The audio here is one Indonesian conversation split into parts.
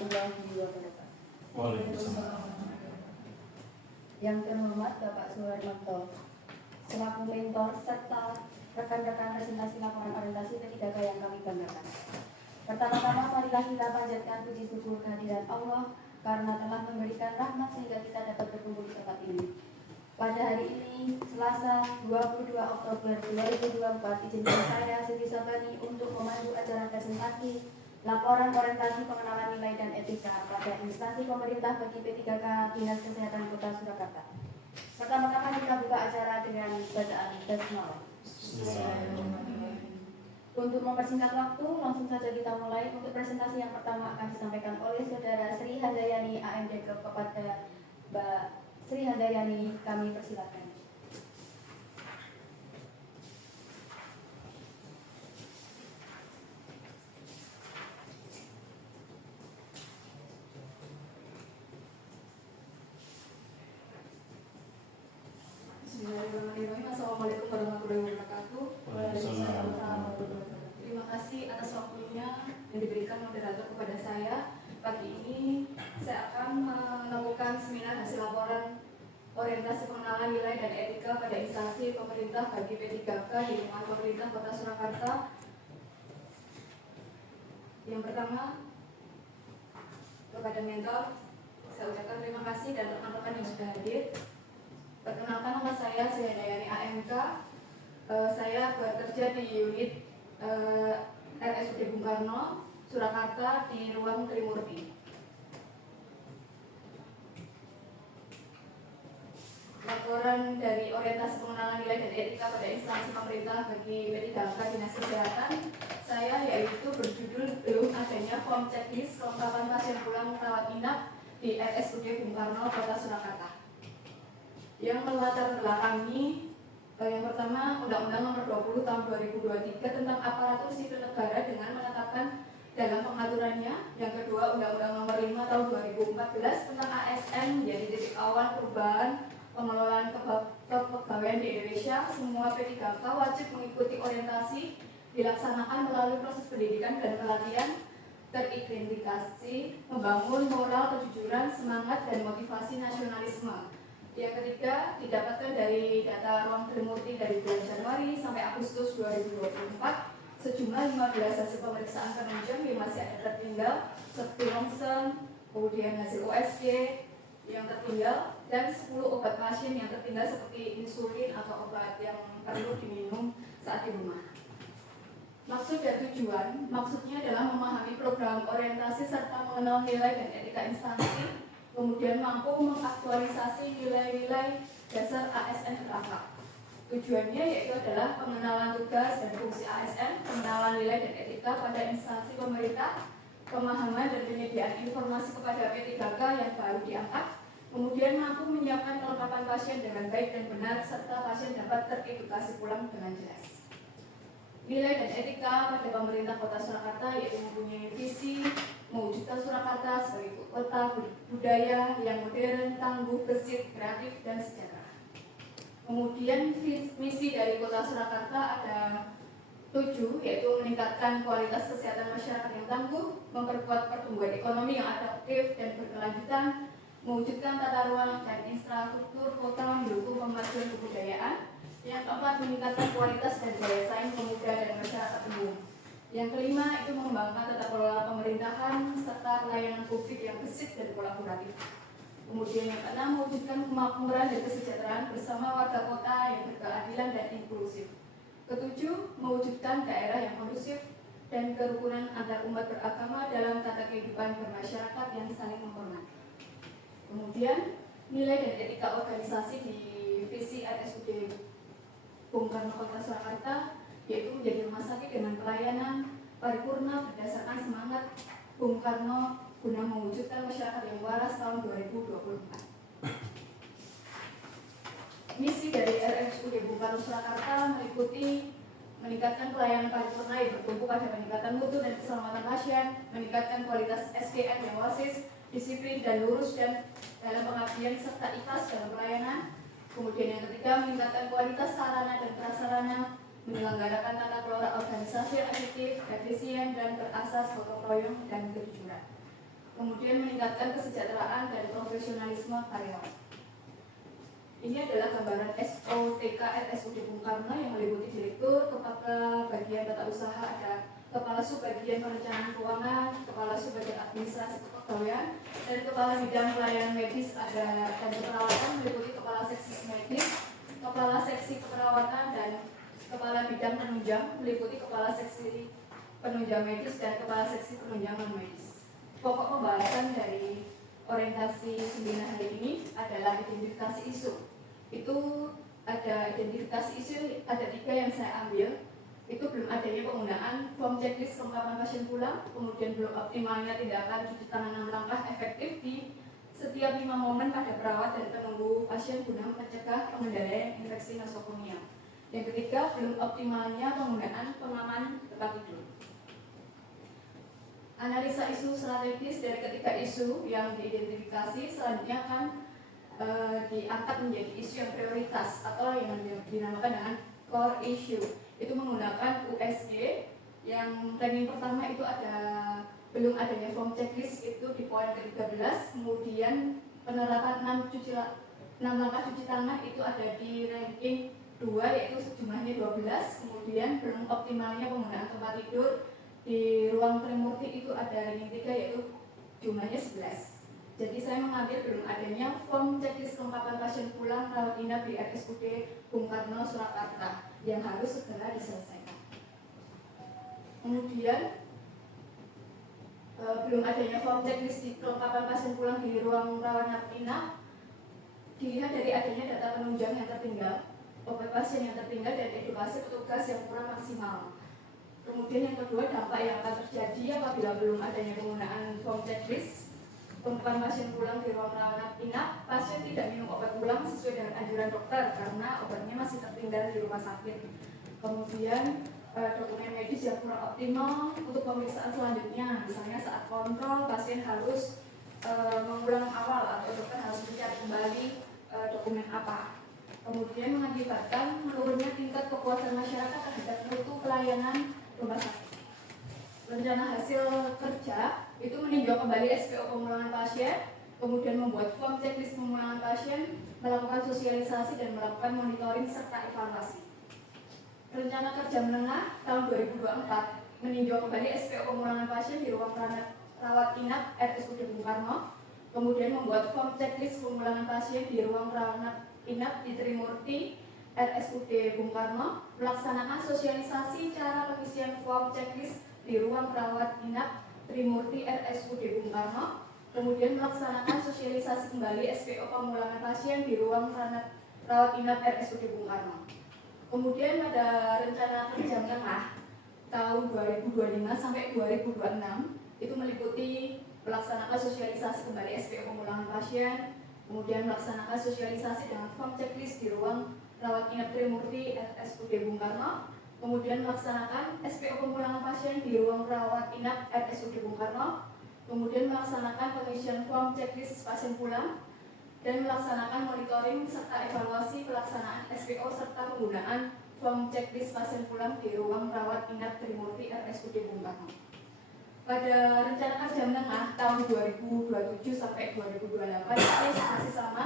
warahmatullahi wabarakatuh. Waalaikumsalam. Yang terhormat Bapak Suharmanto, selaku mentor serta rekan-rekan presentasi laporan orientasi P3K yang kami banggakan. Pertama-tama marilah kita panjatkan puji syukur kehadiran Allah karena telah memberikan rahmat sehingga kita dapat berkumpul di tempat ini. Pada hari ini, Selasa 22 Oktober 2024, izinkan saya Siti Sabani untuk memandu acara presentasi laporan orientasi pengenalan nilai dan etika pada instansi pemerintah bagi P3K Dinas Kesehatan Kota Surakarta. Pertama-tama kita buka acara dengan bacaan basmalah. Untuk mempersingkat waktu, langsung saja kita mulai. Untuk presentasi yang pertama akan disampaikan oleh Saudara Sri Handayani AMD kepada Mbak Sri Handayani, kami persilakan. Bismillahirrahmanirrahim. Assalamualaikum warahmatullahi wabarakatuh. Terima kasih atas waktunya yang diberikan moderator kepada saya. Pagi ini saya akan melakukan seminar hasil laporan orientasi pengenalan nilai dan etika pada instansi pemerintah bagi P3K di lingkungan pemerintah Kota Surakarta. Yang pertama, kepada mentor saya ucapkan terima kasih dan rekan-rekan yang sudah hadir. Perkenalkan, nama saya Sri Handayani AMK. Saya bekerja di unit RSUD Bung Karno, Surakarta di ruang Trimurti. Laporan dari orientasi pengenalan nilai dan etika pada instansi pemerintah bagi P3K Dinas Kesehatan saya yaitu berjudul belum adanya form checklist kelengkapan pasien pulang rawat inap di RSUD Bung Karno, Kota Surakarta. Yang melatar belakangi yang pertama Undang-Undang Nomor 20 Tahun 2023 tentang aparatur sipil negara dengan menetapkan dalam pengaturannya. Yang kedua Undang-Undang Nomor 5 Tahun 2014 tentang ASN menjadi titik awal perubahan pengelolaan kepegawaian di Indonesia. Semua P3K wajib mengikuti orientasi dilaksanakan melalui proses pendidikan dan pelatihan teridentifikasi membangun moral kejujuran, semangat dan motivasi nasionalisme. Yang ketiga, didapatkan dari data ruang Trimurti dari bulan Januari sampai Agustus 2024, sejumlah 15 hasil pemeriksaan penunjang yang masih ada tertinggal, seperti ronsen, kemudian hasil USG yang tertinggal, dan 10 obat pasien yang tertinggal seperti insulin atau obat yang perlu diminum saat di rumah. Maksud dan tujuan, maksudnya adalah memahami program orientasi serta mengenal nilai dan etika instansi, kemudian mampu mengaktualisasi nilai-nilai dasar ASN berakhlak. Tujuannya yaitu adalah pengenalan tugas dan fungsi ASN, pengenalan nilai dan etika pada instansi pemerintah, pemahaman dan penyediaan informasi kepada P3K yang baru diangkat, kemudian mampu menyiapkan kelengkapan pasien dengan baik dan benar, serta pasien dapat teredukasi pulang dengan jelas. Nilai dan etika pada pemerintah Kota Surakarta yaitu mempunyai visi mewujudkan Surakarta sebagai kota budaya yang modern, tangguh, bersih, kreatif, dan sejahtera. Kemudian misi dari Kota Surakarta ada 7, yaitu meningkatkan kualitas kesehatan masyarakat yang tangguh, memperkuat pertumbuhan ekonomi yang adaptif dan berkelanjutan, mewujudkan tata ruang dan infrastruktur kota mendukung pemajuan kebudayaan. Yang keempat, meningkatkan kualitas dan daya saing pemuda dan masyarakat umum. Yang kelima, itu mengembangkan tata kelola pemerintahan serta pelayanan publik yang bersih dan kolaboratif. Kemudian yang keenam, mewujudkan kemakmuran dan kesejahteraan bersama warga kota yang berkeadilan dan inklusif. Ketujuh, mewujudkan daerah yang kondusif dan kerukunan antar umat beragama dalam tata kehidupan bermasyarakat yang saling menghormati. Kemudian, nilai dan etika organisasi di visi RSUD Bung Karno Kota Surakarta yaitu menjadi rumah sakit dengan pelayanan paripurna berdasarkan semangat Bung Karno guna mewujudkan masyarakat yang waras tahun 2024. Misi dari RSUD Bung Karno Surakarta meliputi meningkatkan pelayanan paripurna yang bertumpu pada peningkatan mutu dan keselamatan pasien, meningkatkan kualitas SDM yang wasis, disiplin dan lurus dan dalam pengabdian serta ikhlas dalam pelayanan. Kemudian yang ketiga, meningkatkan kualitas sarana dan prasarana, menyelenggarakan tata kelola organisasi yang efektif, efisien, dan berasas gotong royong dan kejujuran. kemudian meningkatkan kesejahteraan dan profesionalisme karyawan. Ini adalah gambaran SOTK RSUD Bung Karno yang meliputi direktur, kepala bagian tata usaha, ada kepala subbagian perencanaan keuangan, kepala subbagian administrasi kepegawaian, dan kepala bidang pelayanan medis ada dan keperawatan meliputi kepala seksi medis, kepala seksi keperawatan, dan kepala bidang penunjang meliputi kepala seksi penunjang medis dan kepala seksi penunjang non medis. Pokok pembahasan dari orientasi seminar hari ini adalah identifikasi isu. Itu ada identifikasi isu, ada 3 yang saya ambil. Itu belum adanya penggunaan form checklist kelengkapan pasien pulang, kemudian belum optimalnya tindakan cuci tangan 6 langkah efektif di setiap 5 momen pada perawat dan penunggu pasien guna mencegah pengendalian infeksi nosokomia. Yang ketiga, belum optimalnya penggunaan pengaman tempat tidur. Analisa isu strategis dari ketiga isu yang diidentifikasi selanjutnya akan diangkat menjadi isu yang prioritas atau yang dinamakan dengan core issue. Itu menggunakan USG. Yang ranking pertama itu ada belum adanya form checklist itu di poin ke-13, kemudian penerapan 6 langkah cuci tangan itu ada di ranking 2 yaitu sejumlahnya 12, kemudian belum optimalnya penggunaan tempat tidur di ruang trimurti itu ada ranking 3 yaitu jumlahnya 11. Jadi saya mengambil belum adanya form checklist kelengkapan pasien pulang rawat inap di RSUD Bung Karno Surakarta yang harus segera diselesaikan. Kemudian belum adanya form checklist di kelengkapan pasien pulang di ruang rawat inap dilihat dari adanya data penunjang yang tertinggal, obat pasien yang tertinggal, dan edukasi petugas yang kurang maksimal. Kemudian yang kedua, dampak yang akan terjadi apabila belum adanya penggunaan form checklist kelengkapan pasien pulang di ruang rawat inap, pasien tidak minum obat pulang sesuai dengan anjuran dokter karena obatnya masih tertinggal di rumah sakit. Kemudian dokumen medis yang kurang optimal untuk pemeriksaan selanjutnya, misalnya saat kontrol pasien harus mengulang awal atau dokter harus mencari kembali dokumen apa. Kemudian mengakibatkan menurunnya tingkat kepuasan masyarakat terhadap mutu pelayanan rumah sakit. Rencana hasil kerja itu meninjau kembali SPO pemulangan pasien, kemudian membuat form checklist pemulangan pasien, melakukan sosialisasi dan melakukan monitoring serta evaluasi. Rencana kerja menengah tahun 2024 meninjau kembali SPO pemulangan pasien di ruang rawat inap RSUD Bung Karno, kemudian membuat form checklist pemulangan pasien di ruang rawat inap di Trimurti RSUD Bung Karno, melaksanakan sosialisasi cara pengisian form checklist di ruang rawat inap Trimurti RSUD Bung Karno, kemudian melaksanakan sosialisasi kembali SPO pemulangan pasien di ruang rawat inap RSUD Bung Karno. Kemudian pada rencana kerja menengah tahun 2025 sampai 2026 itu meliputi melaksanakan sosialisasi kembali SPO pemulangan pasien, kemudian melaksanakan sosialisasi dengan form checklist di ruang rawat inap Trimurti RSUD Bung Karno, kemudian melaksanakan SPO pemulangan pasien di ruang rawat inap RSUD Bung Karno, kemudian melaksanakan pengisian form checklist pasien pulang, dan melaksanakan monitoring serta evaluasi pelaksanaan SPO serta penggunaan form checklist pasien pulang di ruang rawat inap Trimurti RSUD Bung Karno. Pada rencana kerja menengah tahun 2027 sampai 2028 itu masih sama,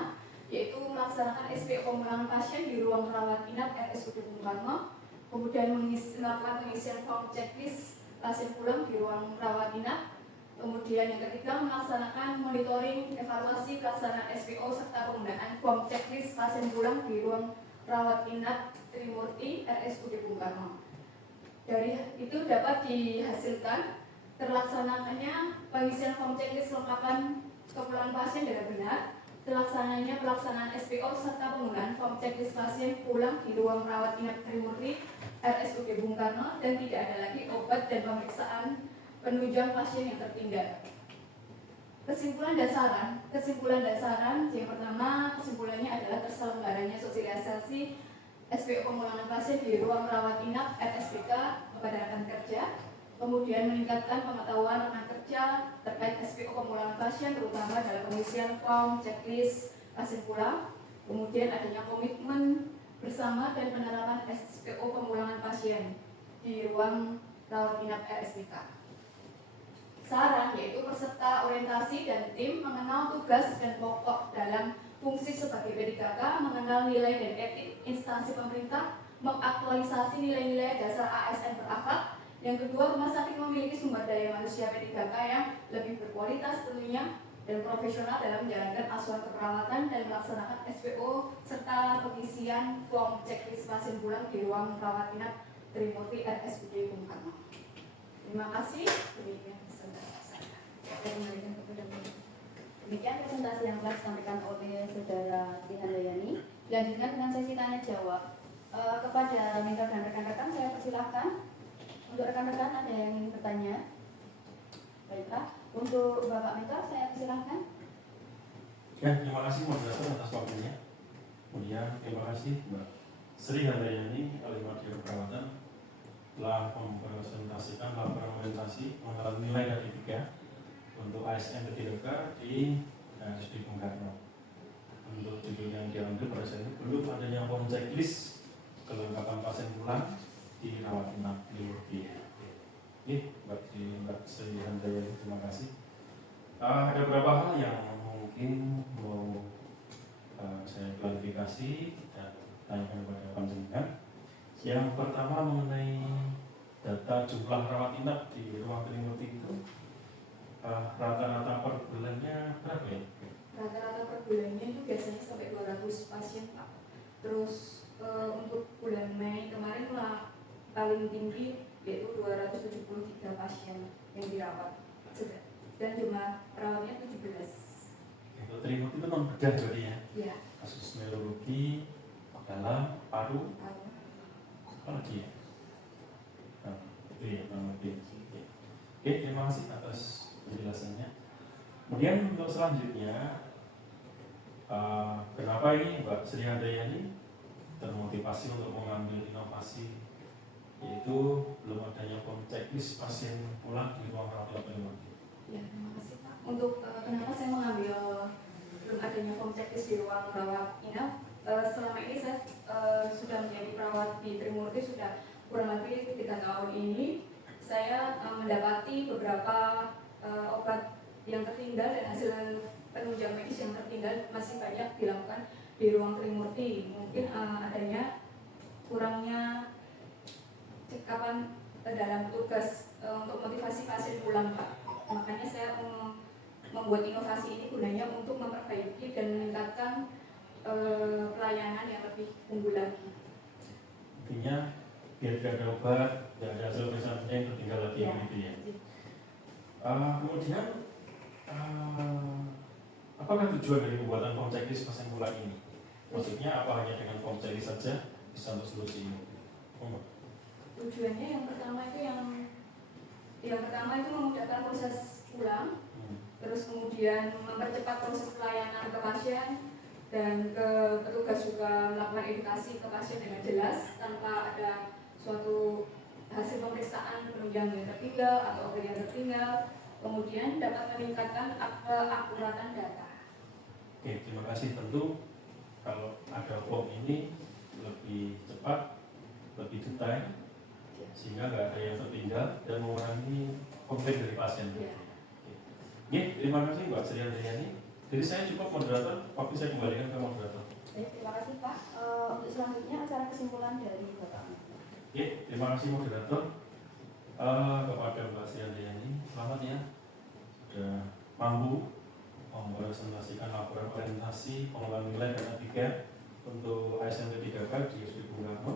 yaitu melaksanakan SPO pemulangan pasien di ruang rawat inap RSUD Bung Karno, kemudian melakukan pengisian form checklist pasien pulang di ruang rawat inap. Kemudian yang ketiga, melaksanakan monitoring evaluasi pelaksanaan SPO serta penggunaan form checklist pasien pulang di ruang rawat inap Trimurti RSUD Bung Karno. Dari itu dapat dihasilkan terlaksananya pengisian form checklist kelengkapan kepulangan pasien dengan benar, terlaksananya pelaksanaan SPO serta penggunaan form checklist pasien pulang di ruang rawat inap Trimurti RSUD Bung Karno, dan tidak ada lagi obat dan pemeriksaan penunjang pasien yang tertinggal. Kesimpulan dasaran yang pertama, kesimpulannya adalah terselenggaranya sosialisasi SPO pemulangan pasien di ruang rawat inap RSPK kepada rekan kerja, kemudian meningkatkan pengetahuan rekan kerja terkait SPO pemulangan pasien terutama dalam pengisian form checklist pasien pulang, kemudian adanya komitmen bersama dan penerapan SPO pemulangan pasien di ruang rawat inap RSPK. saran, yaitu peserta orientasi dan tim mengenal tugas dan pokok dalam fungsi sebagai P3K, mengenal nilai dan etik instansi pemerintah, mengaktualisasi nilai-nilai dasar ASN berakhlak. Yang kedua, rumah sakit memiliki sumber daya manusia P3K yang lebih berkualitas tentunya dan profesional dalam menjalankan asuhan keperawatan dan melaksanakan SPO serta pengisian form checklist pasien pulang di ruang rawat inap Trimurti RSUD Bung Karno. Terima kasih. Demikian presentasi saya. Saya kembalikan kepada Ibu. Demikian presentasi yang telah disampaikan oleh Saudara Sri Handayani. Dilanjutkan dengan sesi tanya jawab. Kepada mentor dan rekan-rekan saya persilahkan. Untuk rekan-rekan ada yang ingin bertanya? Baiklah, untuk Bapak mentor saya persilahkan. Ya, terima kasih moderator atas waktunya. Kemudian terima kasih Mbak Sri Handayani, Ahli Media Keperawatan, telah mempresentasikan laporan orientasi mengenal nilai dan etika untuk ASN P3K di RSUD Bung Karno. Untuk judul yang diambil pada saat ini belum adanya form checklist kelengkapan pasien pulang di rawat inap di Trimurti. Mbak Sri Handayani, terima kasih. Ada beberapa hal yang mungkin mau saya klarifikasi dan tanyakan kepada panjenengan. Yang pertama mengenai data jumlah rawat inap di ruang Trimurti itu rata-rata per bulannya berapa ya? Rata-rata per bulannya itu biasanya sampai 200 pasien Pak. Terus untuk bulan Mei kemarin paling tinggi yaitu 273 pasien yang dirawat dan jumlah perawatnya 17. Untuk Trimurti itu non bedah berarti ya? Iya. Kasus neurologi, dalam, paru, apa lagi ya? Nah, itu ya, Oke, terima kasih atas penjelasannya. Kemudian untuk selanjutnya, kenapa ini Mbak Sri Handayani termotivasi untuk mengambil inovasi, yaitu belum adanya form checklist pasien pulang di ruang rawat inap? Ya, terima kasih Pak. Untuk kenapa saya mengambil belum adanya form checklist di ruang rawat inap, selama ini saya sudah menjadi perawat di Trimurti sudah kurang lebih 3 tahun ini. Saya mendapati beberapa obat yang tertinggal dan hasil penunjang medis yang tertinggal masih banyak dilakukan di ruang Trimurti. Mungkin adanya kurangnya cekapan dalam tugas untuk motivasi pasien pulang Pak. Makanya saya membuat inovasi ini gunanya untuk memperbaiki dan meningkatkan pelayanan yang lebih unggul lagi. Intinya biar tidak ada obat, tidak ada hasil pemeriksaan yang tertinggal lagi Ya. gitu ya. Kemudian apakah tujuan dari pembuatan form checklist pasien pulang ini? Maksudnya apa hanya dengan form checklist saja bisa untuk solusi ini? Tujuannya yang pertama itu memudahkan proses pulang, terus kemudian mempercepat proses pelayanan ke pasien, dan petugas juga melakukan edukasi ke pasien dengan jelas tanpa ada suatu hasil pemeriksaan penunjang yang tertinggal atau obat yang tertinggal. Kemudian dapat meningkatkan keakuratan data. Oke, terima kasih. Tentu kalau ada form ini lebih cepat, lebih detail, sehingga nggak ada yang tertinggal dan mengurangi komplain dari pasien. Ya. Oke, terima kasih Mbak Sri Handayani. Jadi saya cukup moderator, waktu saya kembalikan ke moderator. Baik, terima kasih Pak. Untuk selanjutnya acara kesimpulan dari Bapak. Oke, terima kasih moderator. Kepada Mbak Sri Handayani, selamat ya sudah mampu mempresentasikan laporan orientasi pengelolaan nilai dan etika untuk ASN P3K di RSUD Bung Karno.